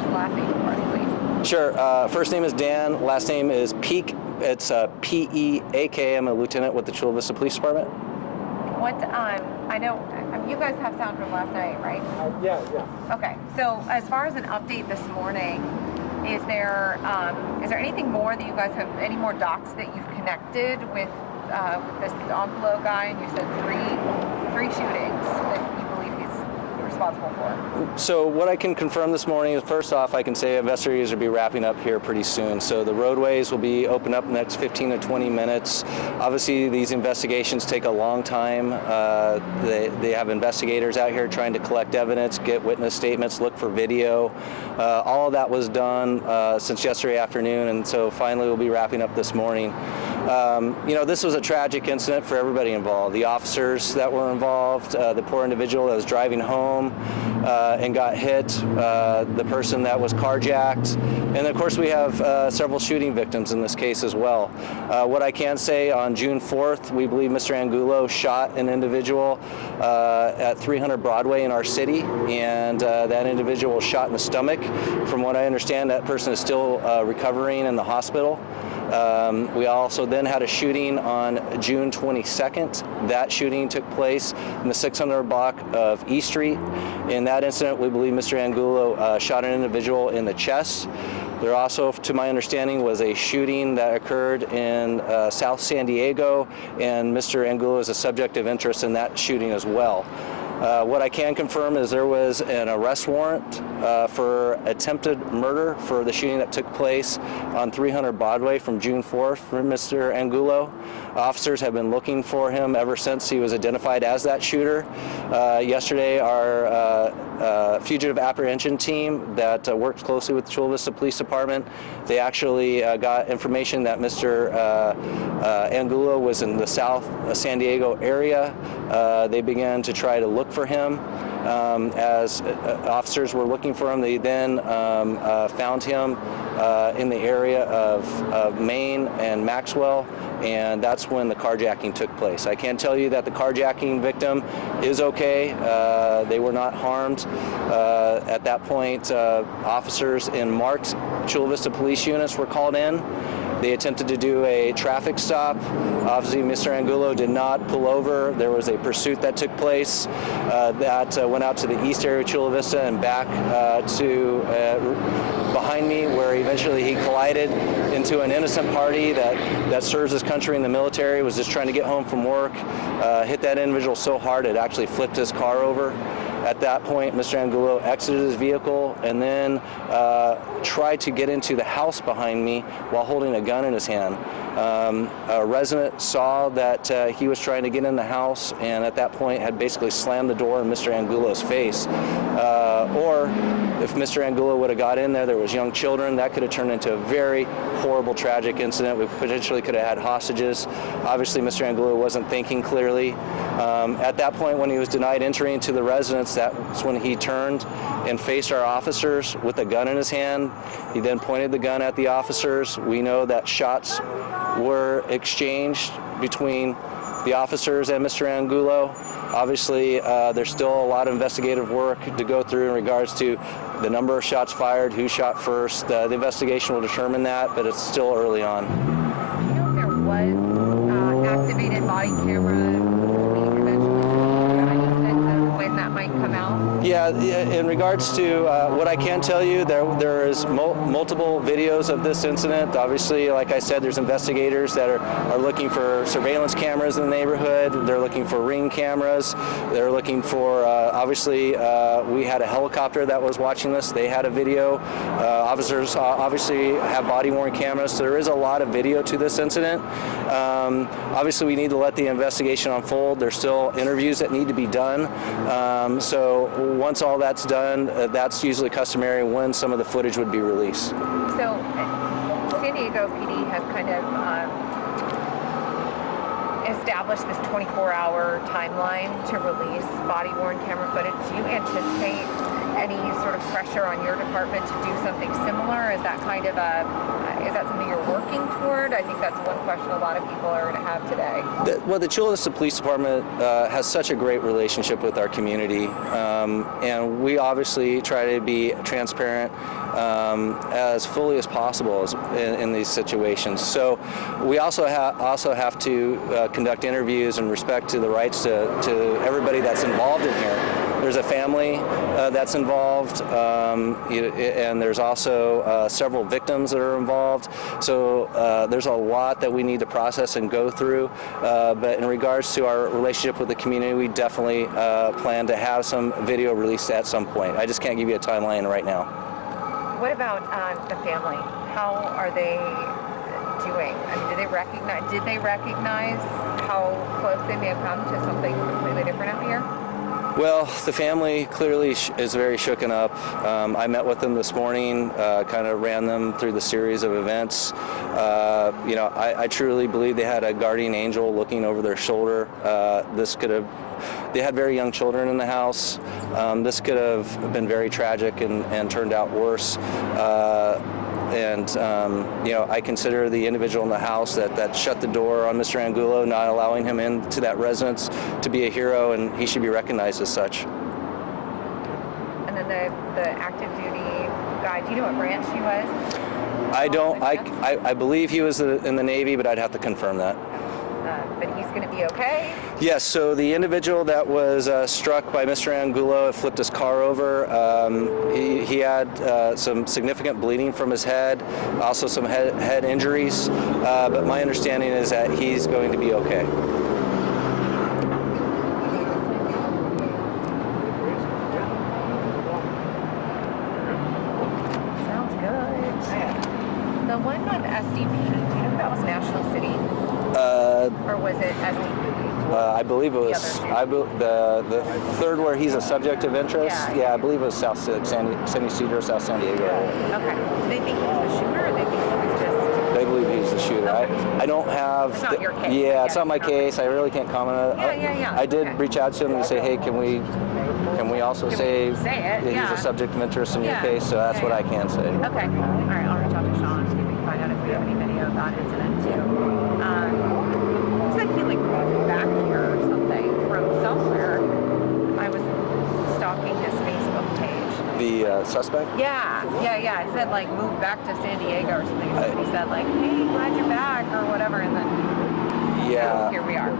first and last name for us, please? Sure. First name is Dan. Last name is Peak. It's P-E-A-K. I'm a lieutenant with the Chula Vista Police Department. What, I know you guys have sound from last night, right? Yeah. Okay, so as far as an update this morning, is there anything more that you guys have, any more docs that you've connected with this Oncolo guy? And you said three shootings that you believe he's responsible for. So what I can confirm this morning is, first off, I can say investigators will be wrapping up here pretty soon. So the roadways will be opened up in the next 15 to 20 minutes. Obviously, these investigations take a long time. They have investigators out here trying to collect evidence, get witness statements, look for video. All of that was done since yesterday afternoon, and so finally we'll be wrapping up this morning. This was a tragic incident for everybody involved. The officers that were involved, the poor individual that was driving home and got hit, the person that was carjacked, and of course we have several shooting victims in this case as well. What I can say, on June 4th, we believe Mr. Angulo shot an individual at 300 Broadway in our city, and that individual was shot in the stomach. From what I understand, that person is still recovering in the hospital. We also then had a shooting on June 22nd. That shooting took place in the 600 block of E Street. In that incident, we believe Mr. Angulo shot an individual in the chest. There also, to my understanding, was a shooting that occurred in South San Diego, and Mr. Angulo is a subject of interest in that shooting as well. What I can confirm is there was an arrest warrant for attempted murder for the shooting that took place on 300 Broadway from June 4th for Mr. Angulo. Officers have been looking for him ever since he was identified as that shooter. Yesterday, our fugitive apprehension team that works closely with the Chula Vista Police Department, they actually got information that Mr. Angulo was in the South San Diego area. They began to try to look for him. As officers were looking for him, they then found him in the area of Maine and Maxwell, and that's when the carjacking took place. I can tell you that the carjacking victim is okay. They were not harmed. At that point, officers in marked Chula Vista police units were called in. They attempted to do a traffic stop. Obviously, Mr. Angulo did not pull over. There was a pursuit that took place that went out to the east area of Chula Vista and back to behind me, where eventually he collided into an innocent party that serves his country in the military, was just trying to get home from work, hit that individual so hard it actually flipped his car over. At that point, Mr. Angulo exited his vehicle and then tried to get into the house behind me while holding a gun in his hand. A resident saw that he was trying to get in the house, and at that point had basically slammed the door in Mr. Angulo's face. Or if Mr. Angulo would have got in there, there was young children, that could have turned into a very horrible, tragic incident. We potentially could have had hostages. Obviously, Mr. Angulo wasn't thinking clearly. At that point, when he was denied entry into the residence, that's when he turned and faced our officers with a gun in his hand. He then pointed the gun at the officers. We know that shots were exchanged between the officers and Mr. Angulo. Obviously, there's still a lot of investigative work to go through in regards to the number of shots fired, who shot first. The investigation will determine that, but it's still early on. Do you know if there was activated body camera when that might come out? Yeah, in regards to what I can tell you, there is multiple videos of this incident. Obviously, like I said, there's investigators that are looking for surveillance cameras in the neighborhood. They're looking for ring cameras. They're looking for, obviously, we had a helicopter that was watching this. They had a video. Officers obviously have body-worn cameras, so there is a lot of video to this incident. Obviously, we need to let the investigation unfold. There's still interviews that need to be done. So once all that's done, that's usually customary when some of the footage would be released. So San Diego PD has kind of established this 24-hour timeline to release body-worn camera footage. Do you anticipate any sort of pressure on your department to do something similar? Is that kind of is that something you're working toward? I think that's one question a lot of people are going to have today. The Chula Vista Police Department has such a great relationship with our community, and we obviously try to be transparent as fully as possible in these situations. So we also have to conduct interviews and respect to the rights to everybody that's involved in here. There's a family that's involved, and there's also several victims that are involved. So there's a lot that we need to process and go through. But in regards to our relationship with the community, we definitely plan to have some video released at some point. I just can't give you a timeline right now. What about the family? How are they doing? I mean, did they recognize how close they may have come to something completely different out here? Well, the family clearly is very shooken up. I met with them this morning, kind of ran them through the series of events. I truly believe they had a guardian angel looking over their shoulder. They had very young children in the house. This could have been very tragic and turned out worse. I consider the individual in the house that shut the door on Mr. Angulo, not allowing him into that residence, to be a hero, and he should be recognized as such. And then the active duty guy, do you know what branch he was? I don't. I believe he was in the Navy, but I'd have to confirm that. But he's going to be okay? Yes, so the individual that was struck by Mr. Angulo flipped his car over. He had some significant bleeding from his head, also some head injuries, but my understanding is that he's going to be okay. Sounds good. The one with SDP, do you know if that was National City? Or was it SDP? I believe it was the third where he's a subject of interest. Yeah, I believe it was South San Ysidro, South San Diego. Okay. Do they think he was the shooter, or they think he was just? They believe he's the shooter. Okay. I don't have. It's not your case. Yeah, it's not my case. I really can't comment on it. Yeah. I did reach out to him and say, hey, can we also say that he's a subject of interest in your case? So that's what I can say. Okay. All right. I'll reach out to Sean see if we can find out if we have any video of that incident too. Looks like he moved back here or something from somewhere. I was stalking his Facebook page. The suspect? Yeah. It said moved back to San Diego or something. Somebody said hey, glad you're back or whatever, and then here we are.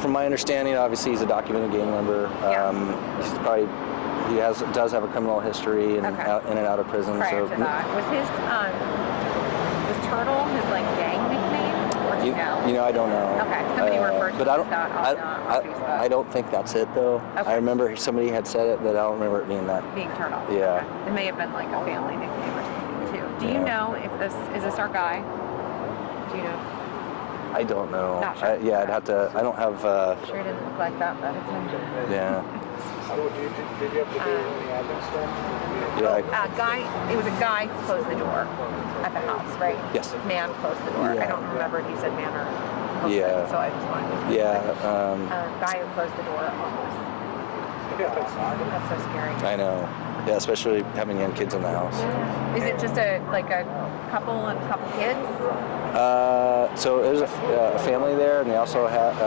From my understanding, obviously he's a documented gang member. He does have a criminal history and in and out of prison. Prior to that, was his was Turtle his gang nickname? I don't know. Okay, somebody referred to that on Facebook. I don't think that's it though. Okay. I remember somebody had said it, but I don't remember it being that. Being Turtle. Yeah. Okay. It may have been a family nickname or something too. Do you know if is this our guy? Do you know? I don't know. Not sure. I'd have to. I don't have. Sure it didn't look like that, but it's him. Yeah. Did you have to do any admin stuff? Yeah. It was a guy who closed the door at the house, right? Yes. Man closed the door. Yeah. I don't remember if he said man or closed it, so I just wanted to guy who closed the door almost. That's so scary. I know. Yeah, especially having young kids in the house. Is it just a couple and a couple kids? So there's a family there, and they also have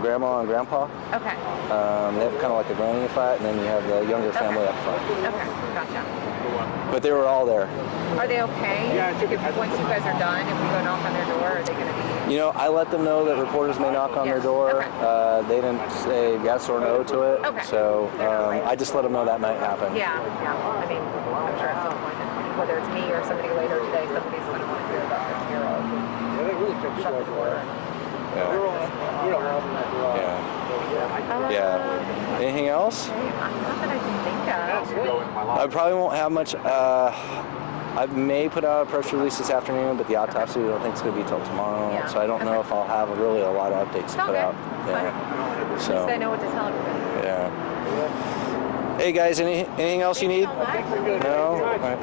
grandma and grandpa. Okay. They have kind of like a granny flat, and then you have the younger family up front. Okay, gotcha. But they were all there. Are they okay? Once you guys are done, if we go knock on their door, are they going to be? I let them know that reporters may knock on their door. Okay. They didn't say yes or no to it. Okay. So I just let them know that might happen. Yeah. I mean, I'm sure at some point, whether it's me or somebody later today, somebody's going to want to hear about this hero. Yeah, they really took Shut the door. Yeah. Anything else? Not that I can think of. I probably won't have much. I may put out a press release this afternoon, but the autopsy I don't think it's going to be till tomorrow. Yeah. So I don't know if I'll have really a lot of updates to put out. At least I know what to tell everybody. Yeah. Hey guys, anything else you need? Thank you so much. No? All right.